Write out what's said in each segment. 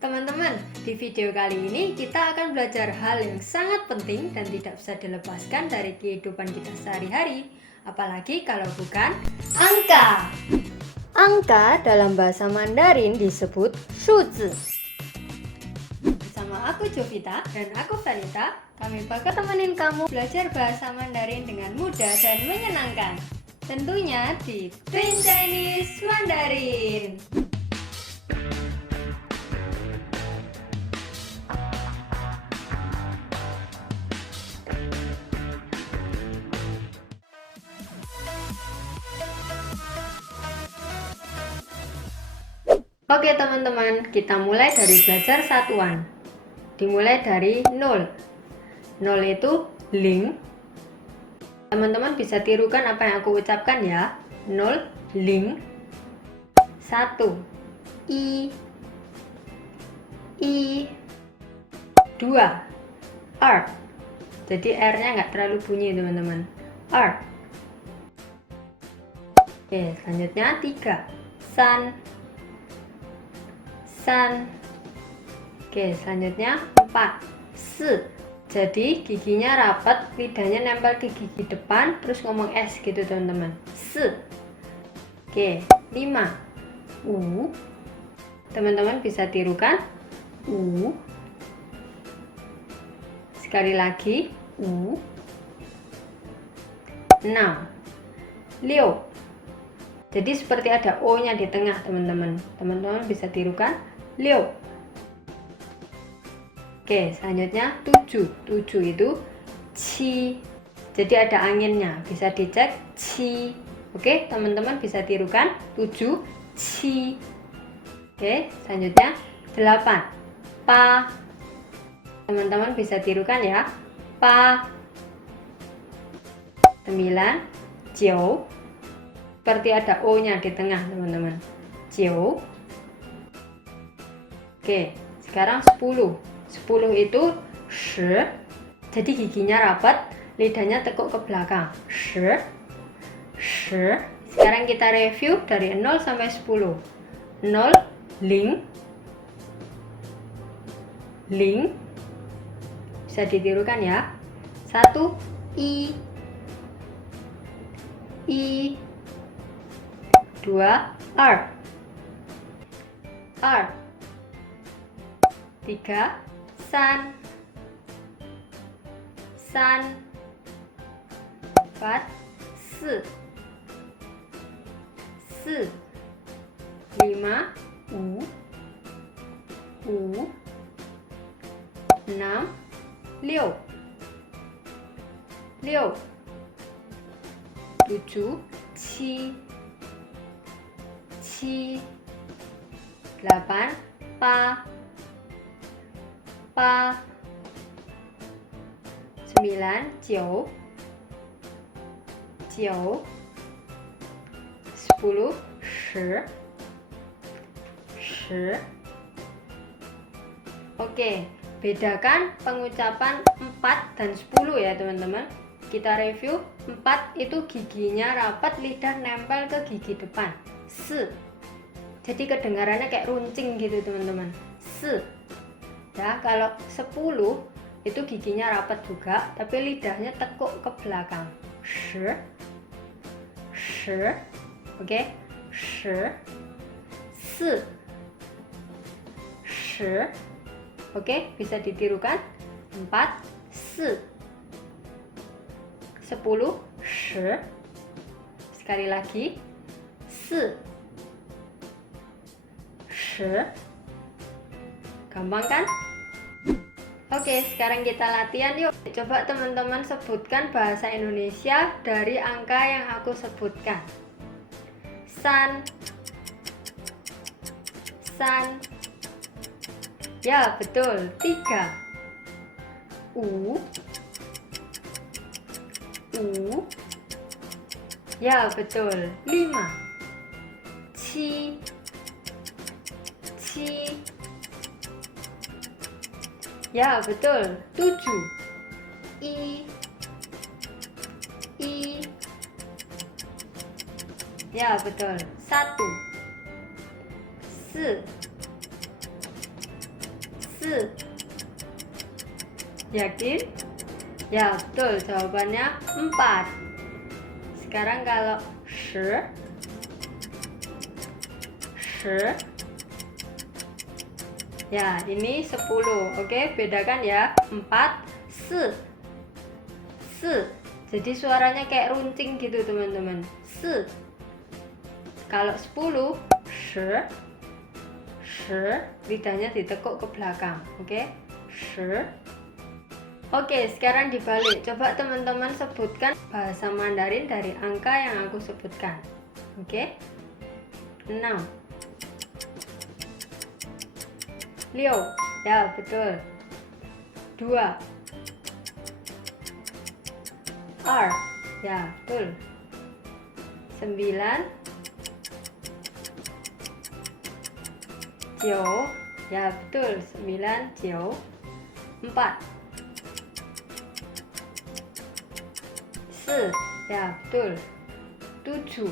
Teman-teman, di video kali ini kita akan belajar hal yang sangat penting dan tidak bisa dilepaskan dari kehidupan kita sehari-hari, apalagi kalau bukan angka. Angka dalam bahasa Mandarin disebut shuzi. Bersama aku Jovita dan aku Vanita, kami bakal temenin kamu belajar bahasa Mandarin dengan mudah dan menyenangkan. Tentunya di Twin Chinese Mandarin. Oke teman-teman, kita mulai dari belajar satuan. Dimulai dari 0. 0 itu ling. Teman-teman bisa tirukan apa yang aku ucapkan ya. 0, ling. 1, i. 2, er. Jadi R-nya nggak terlalu bunyi teman-teman. Er. Oke, selanjutnya 3, san. San. Oke, selanjutnya 4, se. Jadi giginya rapat, lidahnya nempel di gigi depan, terus ngomong S gitu teman-teman. Se. Oke, 5, u. Teman-teman bisa tirukan u. Sekali lagi u. 6, liu. Jadi seperti ada O-nya di tengah teman-teman. Teman-teman bisa tirukan liu. Oke, selanjutnya 7. 7 itu ci. Jadi ada anginnya, bisa dicek ci. Oke, teman-teman bisa tirukan 7, ci. Oke, selanjutnya 8, pa. Teman-teman bisa tirukan ya, pa. 9, jiu. Seperti ada O-nya di tengah teman-teman. Jiu. Oke, sekarang 10. 10 itu shi. Jadi giginya rapat, lidahnya tekuk ke belakang. Shi. Shi. Sekarang kita review dari 0 sampai 10. 0, ling. Ling. Bisa ditirukan ya. 1, i. I. 2, er. Er. 3, san. San. 4, se. Se. 5, u. U. 6, liu. Liu. 7, ci. 8, pa. 9, jiu. 10, shi. Oke, bedakan pengucapan 4 dan 10 ya teman-teman. Kita review. 4 itu giginya rapat, lidah nempel ke gigi depan. Se. Jadi kedengarannya kayak runcing gitu teman-teman. Se. Ya, kalau 10 itu giginya rapat juga, tapi lidahnya tekuk ke belakang. Shi. Shi. Oke. Shi. Se. Shi. Oke, bisa ditirukan. 4, se. 10, shi. Sekali lagi. Se. Shi. Gampang kan? Oke, sekarang kita latihan yuk. Coba teman-teman sebutkan bahasa Indonesia dari angka yang aku sebutkan. San. San. Ya, betul. 3. U. U. Ya, betul. 5. Ci. Ci. Ya, betul. 7. I. Ya, betul. 1. 4. 4. Yakin? Ya, betul. Jawabannya 4. Sekarang kalau 10. 10. Ya, ini 10. Oke, bedakan ya. 4, 4. 4. Jadi suaranya kayak runcing gitu, teman-teman. 4. Kalau 10, 10. 10. Lidahnya ditekuk ke belakang. Oke? 10. Oke, sekarang dibalik. Coba teman-teman sebutkan bahasa Mandarin dari angka yang aku sebutkan. Oke? 6. 6. Ya, betul. 2. 2. Ya, betul. 9. 9. Ya, betul. 9, 9. 4. 4. Ya, betul. 7.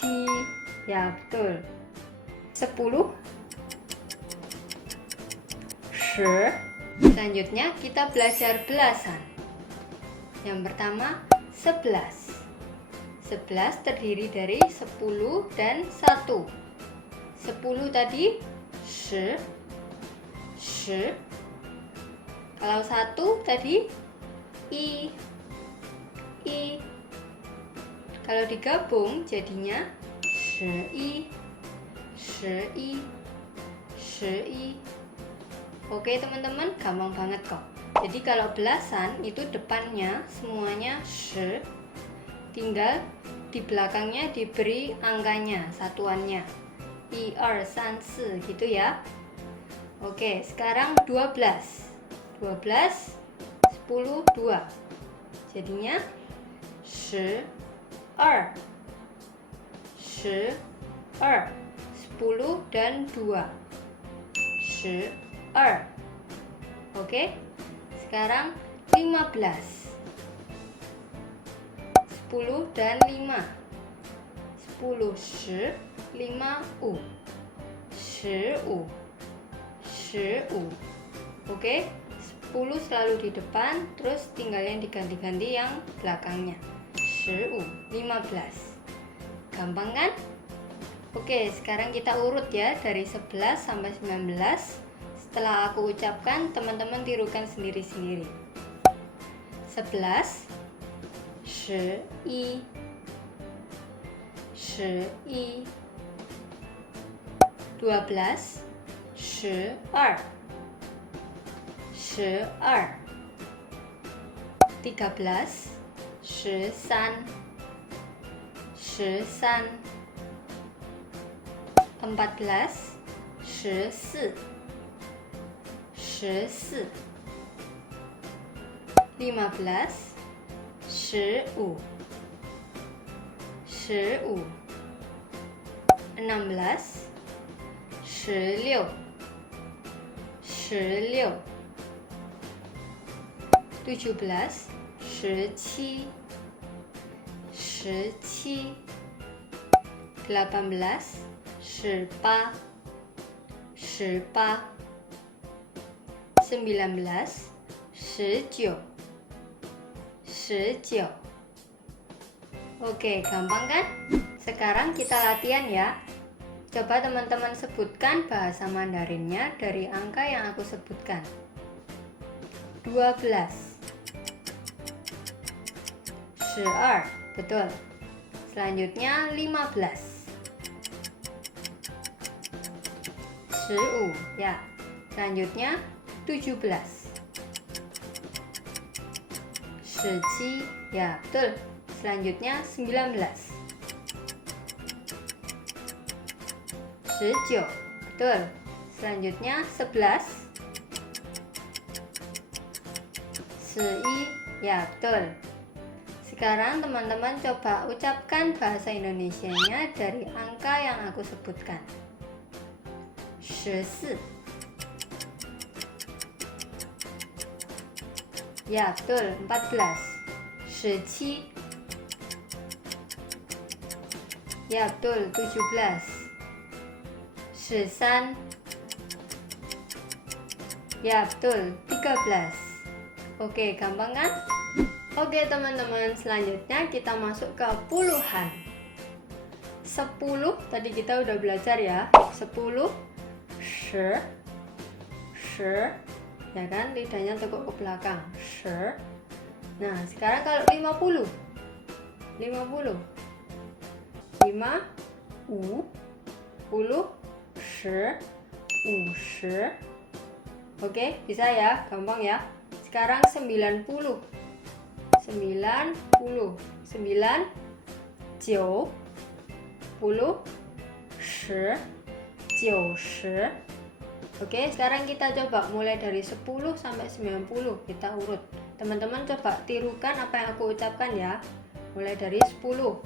7. Ya, betul. 10. 10. Selanjutnya kita belajar belasan. Yang pertama 11. 11 terdiri dari 10 dan 1. 10 tadi 10. 10. Kalau 1 tadi i. Kalau digabung jadinya 11. 11. 11. Oke teman-teman, gampang banget kok. Jadi kalau belasan itu depannya semuanya 10, tinggal di belakangnya diberi angkanya, satuannya 1, 2, 3, 4 gitu ya. Oke, sekarang 12. 12, 10, 2. Jadinya 12. 12. 10 dan 2. 12. Oke. Sekarang 15. 10 dan 5. 10, 10, 5, u. 15. 15. Oke. 10 selalu di depan, terus tinggal yang diganti-ganti yang belakangnya. 15. 15. Gampang kan? Oke, sekarang kita urut ya dari 11 sampai 19. Setelah aku ucapkan, teman-teman tirukan sendiri-sendiri. 11, 11, 11, 12, 12, 12, 13, 13, 13, 14, 14, 14, 15, 15, 15, 16, 16, 16, 17, 17, 17, 18, 18, 18, 19, 19, 19. Oke, gampang kan? Sekarang kita latihan ya. Coba teman-teman sebutkan bahasa Mandarinnya dari angka yang aku sebutkan. 12, 12, betul. Selanjutnya 15, 15, ya. Selanjutnya 17, 17, ya betul. Selanjutnya 19, 19, betul. Selanjutnya 11, 11, ya betul. Sekarang teman-teman coba ucapkan bahasa Indonesianya dari angka yang aku sebutkan. 14. Ya betul, 14. 17. Ya betul, 17. 13. Ya betul, 13. Oke, gampang kan? Oke teman-teman, selanjutnya kita masuk ke puluhan. 10 tadi kita udah belajar ya. 10, 10, 10, ya kan, lidahnya teguk ke belakang. 10. Nah, sekarang kalau 50. 50. 5, u, 10, 10, 50. Oke, bisa ya, gampang ya. Sekarang 90. 9, 10, 10, 90. Oke, sekarang kita coba mulai dari 10 sampai 90, kita urut. Teman-teman coba tirukan apa yang aku ucapkan ya. Mulai dari 10, 10,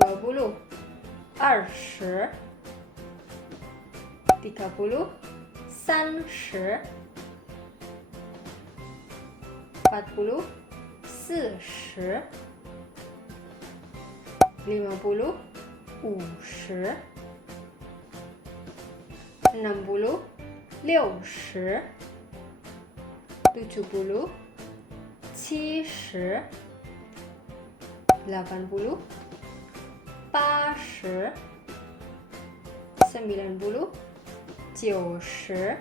20, 20, 30, 30, 40, 40, 50, 50, 60, 60, 70, 70, 80, 80, 90, 90.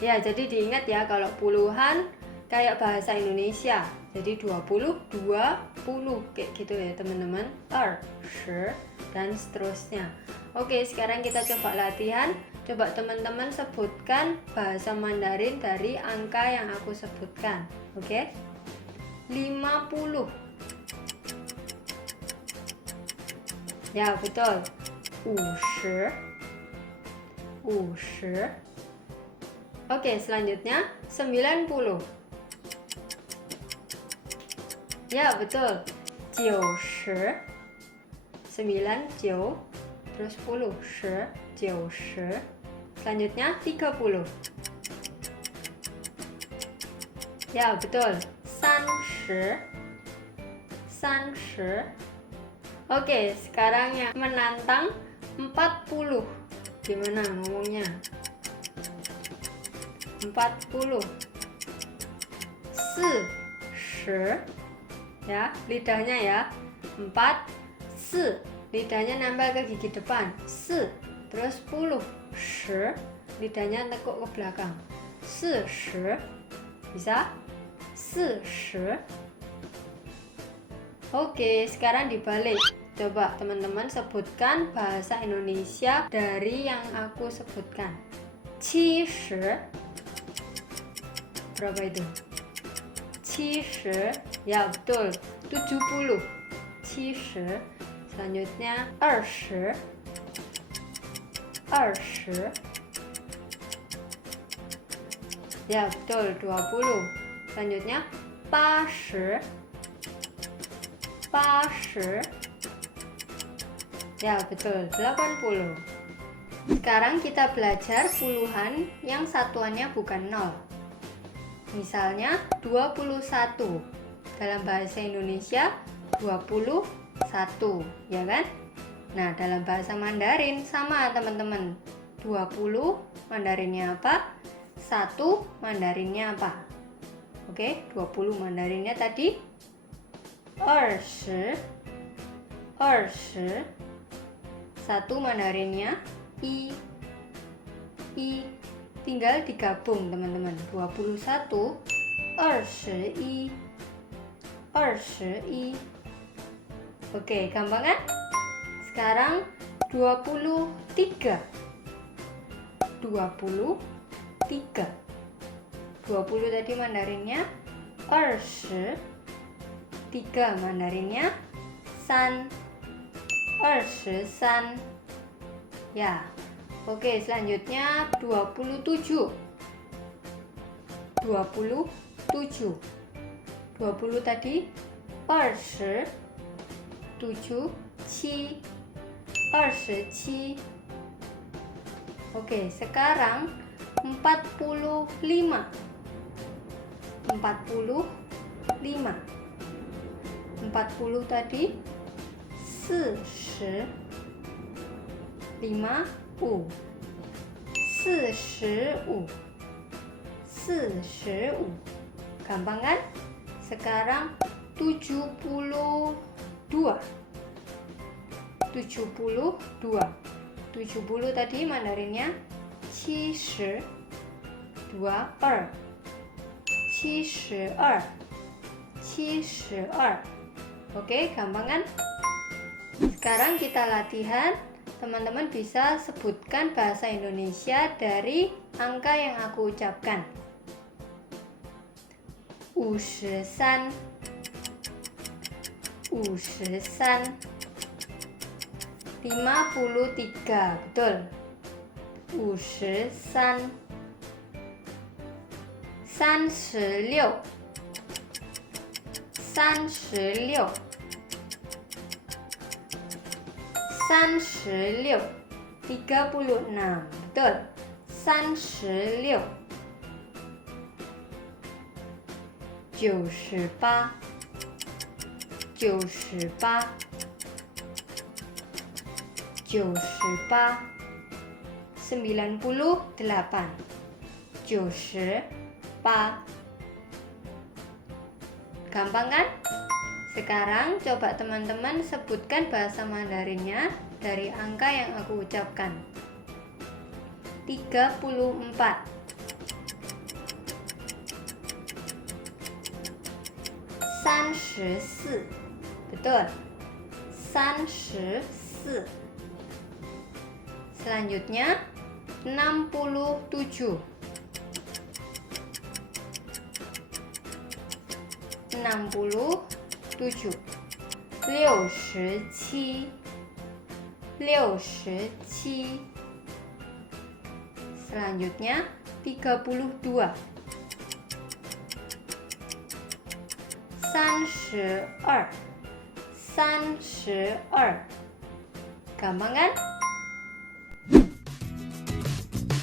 Ya, jadi diingat ya, kalau puluhan kayak bahasa Indonesia. Jadi 20, 20 kayak gitu ya teman-teman. 20 dan seterusnya. Oke, sekarang kita coba latihan. Coba teman-teman sebutkan bahasa Mandarin dari angka yang aku sebutkan. Oke. 50. Ya, betul. 50. 50. Oke, selanjutnya 90. Ya, betul. 90. 9, 9, terus 10, 10, 90. Selanjutnya 30. Ya, betul. 30. 30. Oke, sekarang yang menantang 40. Gimana ngomongnya? 40. 40. Ya, lidahnya ya. 4, 4. Lidahnya nempel ke gigi depan. 4. Terus 10. 10. Lidahnya tekuk ke belakang. 40. Bisa? 40. Oke, sekarang dibalik. Coba teman-teman sebutkan bahasa Indonesia dari yang aku sebutkan. 70. Berapa itu? 70. Ya, betul. 70. 70. Selanjutnya 20. 20. Ya, betul. 20. Selanjutnya 80. 80. Ya, betul. 80. Sekarang kita belajar puluhan yang satuannya bukan 0. Misalnya 21. Dalam bahasa Indonesia 21, ya kan? Nah, dalam bahasa Mandarin sama teman-teman. 20 Mandarinnya apa? 1 Mandarinnya apa? Oke, 20 Mandarinnya tadi 20. 20. 1 Mandarinnya i. Tinggal digabung teman-teman. 21, 21. 21. Oke, gampang kan? Sekarang 23. 23. 20 tadi Mandarinnya 20. 3 Mandarinnya san. 23. Ya. Oke, selanjutnya 27. 27. 20 tadi 27. 7. 27. Oke, sekarang 45. 45. 40 tadi, 40, 5U, 40U, 40U. Gampang kan? Sekarang 72. 70 tadi Mandarinnya 72, 72. Oke, gampang kan? Sekarang kita latihan. Teman-teman bisa sebutkan bahasa Indonesia dari angka yang aku ucapkan. 53, 53, 53, betul. 53, 36, 36, 36, 36, betul. 36, 98, 98, 98, 98, 98. Gampang kan? Sekarang coba teman-teman sebutkan bahasa Mandarinnya dari angka yang aku ucapkan. 34, 34, betul. 34. Selanjutnya 67, 67, 67, 67. Selanjutnya 32, 32, 32. Gampang kan?